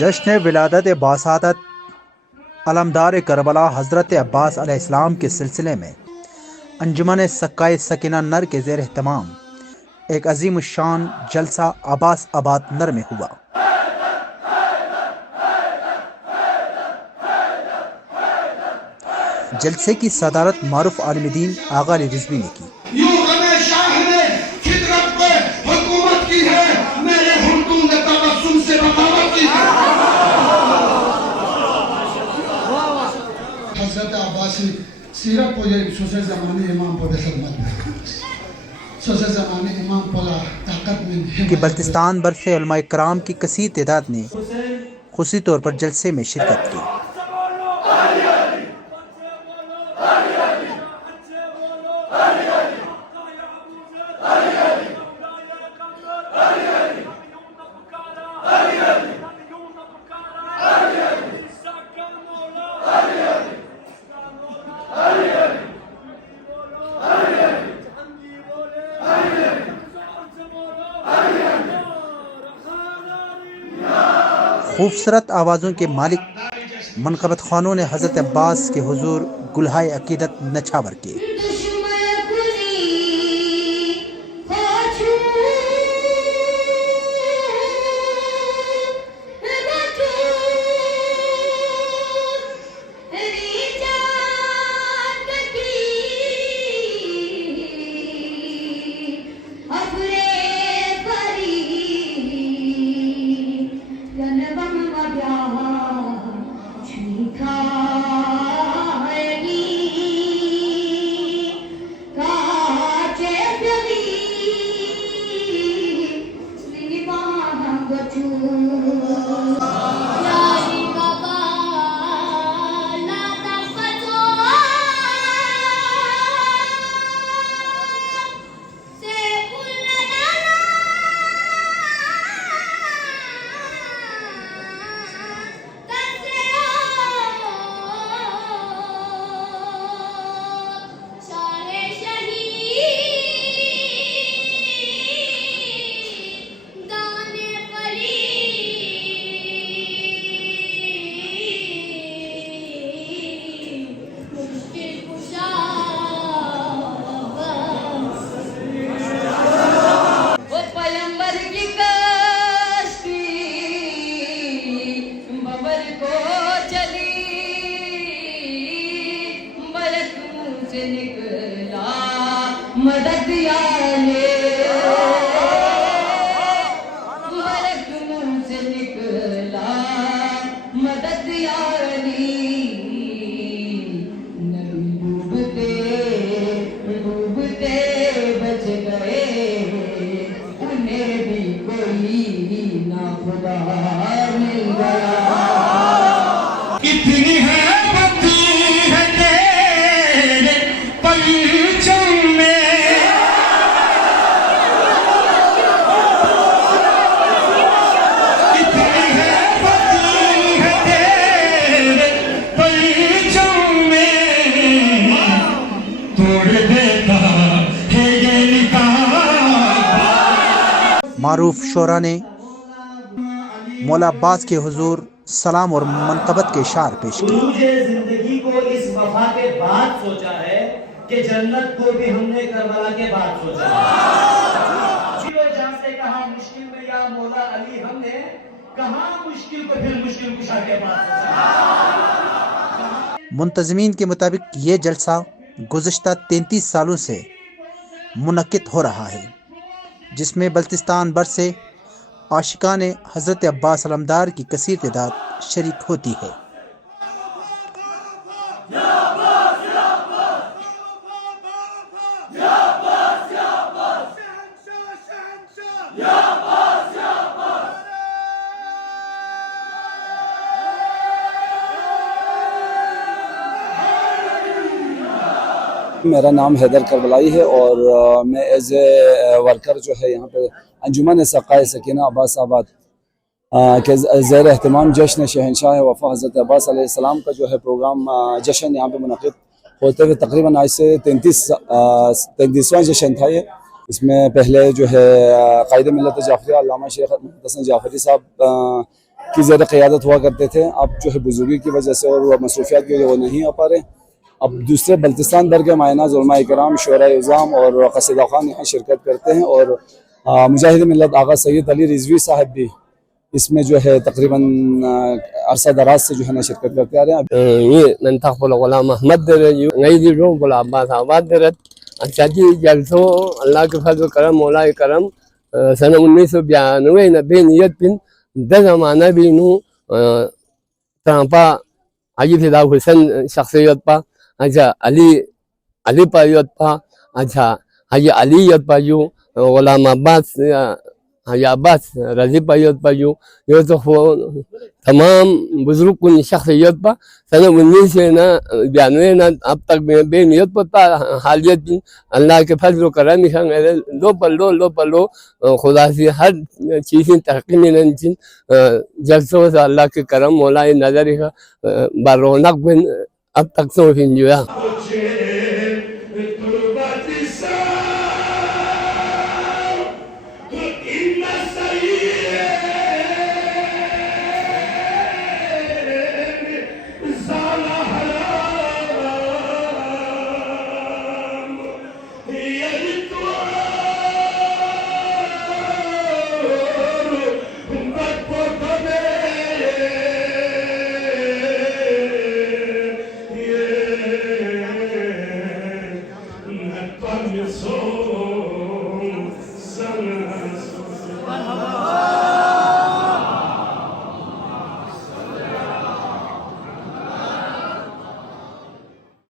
जश्न विलादत बासादत अलमदार करबला हज़रत अब्बास अलैहिस्सलाम के सिलसिले में अंजुमन सक्काए सकीना नर के ज़ेर एहतमाम एक अजीम शान जलसा अब्बास आबाद नर में हुआ। जलसे की सदारत मारूफ आलिम-ए-दीन आगा अली रिजवी ने की। हज़रत अब्बासी सिर्फ पोजे सोशल ज़माने इमाम पोदे खिदमत में सोशल ज़माने इमाम पोला ताकत में कि बल्तिस्तान भर से उलमा इकराम की कसीर तादाद ने खुशी तौर पर जलसे में शिरकत की। खूबसूरत आवाज़ों के मालिक मनक़बत खानों ने हज़रत अब्बास के हुजूर गुलहाए अकीदत नछावर किए। मदद याले से निकला मदद याली नबी डूबते बच गए उन्हें भी कोई ना खुदा मिल गया। इतनी है मारूफ शोरा ने मौला अब्बास के हुजूर सलाम और मनक़बत के इशार पेश किए। मुझे जिंदगी को इस वफा के बाद सोचा है कि जन्नत को भी हमने करबला के बाद सोचा है। जहां से कहा मुश्किल में या मौला अली हमने कहा मुश्किल को फिर मुश्किल कुशा के बाद सोचा। मुंतज़मीन के मुताबिक ये जलसा गुज़िश्ता 33 सालों से मुनक़्क़िद हो रहा है, जिसमें बल्तिस्तान भर से आशिकाने हज़रत अब्बास अलमदार की कसीर तादाद शरीक होती है। मेरा नाम हैदर करबलाई है और मैं एज ए वर्कर जो है यहाँ पे अंजुमन सक्काए सकीना अब्बास आबाद के ज़ेर एहतमाम जश्न शहनशाह वफ़ा हज़रत अब्बास अलैहिस्सलाम का जो है प्रोग्राम जश्न यहाँ पे मुनक़िद होते हुए तकरीबन आज से 33वां जश्न था ये। इसमें पहले जो है कायदे मिल्लत जाफ़रिया अल्लामा शेख हसन जाफ़री साहब की ज़ेर क़ियादत हुआ करते थे। अब जो है बुजुर्गी की वजह से और मसरूफियात की वजह वो नहीं आ पा रहे। अब दूसरे बल्तिस्तान भर के मायनाज़ उलमा कराम, शुअरा इज़ाम और क़सीदा ख़्वान यहाँ शिरकत करते हैं और मुजाहिद मिल्लत आगा सैयद अली रिजवी साहब भी इसमें जो है तकरीबन अरसा दराज से जो है ना शिरकत करते आ रहे हैं। ये नंता गुलाम अहमद नई दिलों गुलाम अब्बास आबाद चाची जलसों अल्लाह के फजल करम मौला करम सन 1992 नब्बे नियत पिन दस जमाना भी नू तरापा हाजी फिदा हुसैन शख्सियत पा अच्छा अली पायत पा अच्छा हाजी अली यत पायू गुलाम अब्बास हाजी अब्बास रजी पायत पायू ये तो तमाम बुजुर्ग को शख्सियत पा सन 1992 ना अब तक बेनियत पता हालियत अल्लाह के फजल करम लो पल्लो खुदा से हर चीज़ तरक्की में जलसों से अल्लाह के करम मौला नजर का बारोनक बिन अब तक तो